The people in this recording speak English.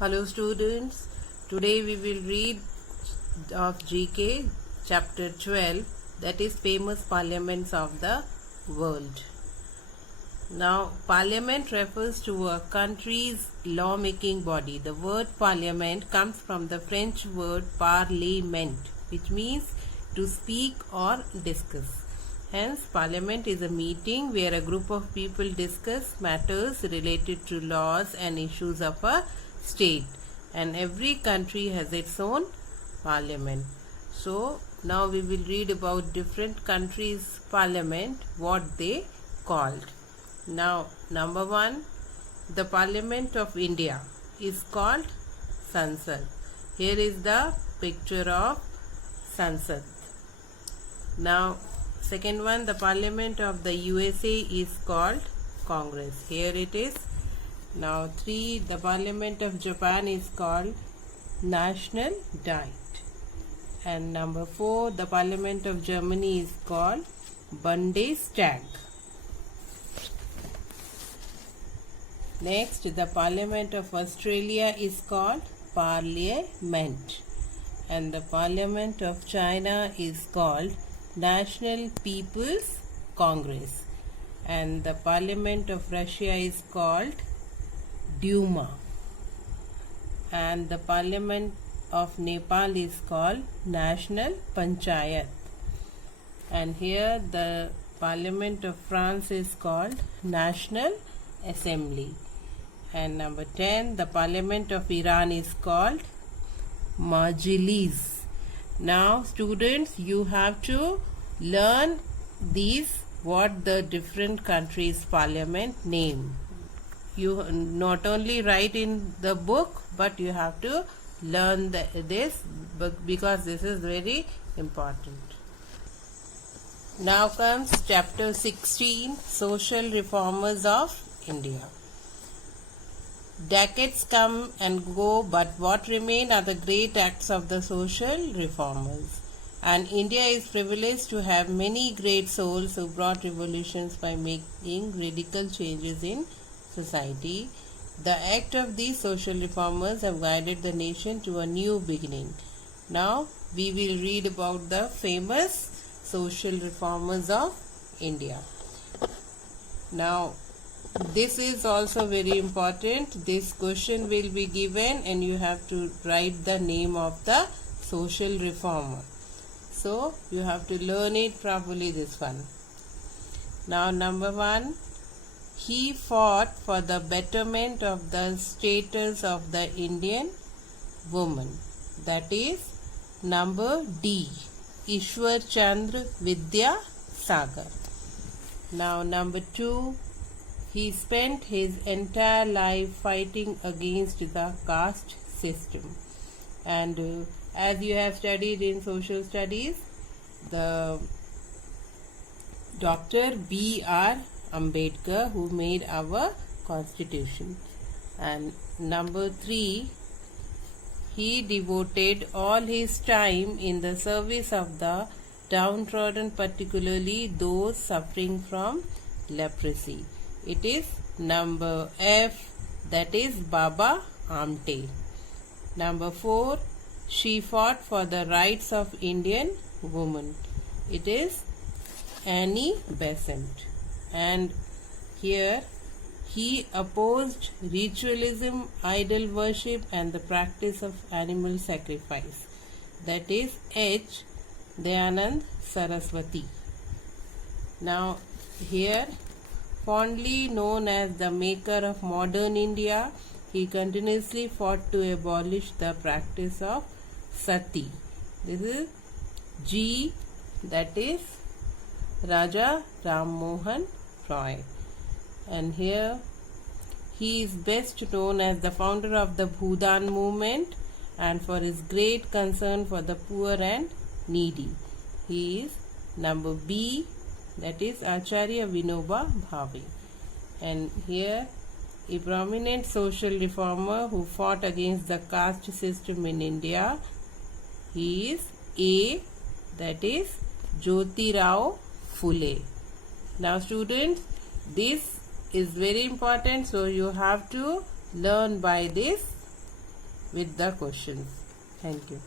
Hello students, today we will read of GK chapter 12, that is famous parliaments of the world. Now parliament refers to a country's law-making body. The word parliament comes from the French word parlement, which means to speak or discuss. Hence, parliament is a meeting where a group of people discuss matters related to laws and issues of a state, and every country has its own parliament. So now we will read about different countries' parliament, what they called. Now number 1, the Parliament of India is called Sansad. Here is the picture of Sansad. Now second one, the Parliament of the USA is called Congress. Here it is. Now 3, the Parliament of Japan is called National Diet. And number 4, the Parliament of Germany is called Bundestag. Next, the Parliament of Australia is called Parliament. And the Parliament of China is called National People's Congress. And the Parliament of Russia is called Duma, and the Parliament of Nepal is called National Panchayat. And here the Parliament of France is called National Assembly. And number 10, the Parliament of Iran is called Majlis. Now students, you have to learn these, what the different countries' parliament name. You not only write in the book, but you have to learn this because this is very important. Now comes chapter 16, Social Reformers of India. Decades come and go, but what remain are the great acts of the social reformers. And India is privileged to have many great souls who brought revolutions by making radical changes in society. The act of these social reformers have guided the nation to a new beginning. Now we will read about the famous social reformers of India. Now this is also very important. This question will be given and you have to write the name of the social reformer. So you have to learn it properly, this one. Now number 1, he fought for the betterment of the status of the Indian woman. That is number D, Ishwar Chandra Vidyasagar. Now number 2, he spent his entire life fighting against the caste system. And as you have studied in social studies, the Dr. B.R. Ambedkar, who made our constitution. And number 3, he devoted all his time in the service of the downtrodden, particularly those suffering from leprosy. It is number F, that is Baba Amte. Number 4, she fought for the rights of Indian women. It is Annie Besant. And here he opposed ritualism, idol worship and the practice of animal sacrifice. That is H. Dayanand Saraswati. Now here, fondly known as the maker of modern India, he continuously fought to abolish the practice of sati. This is G, that is Raja Ram Mohan Roy. And here he is best known as the founder of the Bhudan movement and for his great concern for the poor and needy. He is number B, that is Acharya Vinoba Bhave. And here a prominent social reformer who fought against the caste system in India, he is A, that is Jyoti Rao Phule. Now students, this is very important, so you have to learn by this with the questions. Thank you.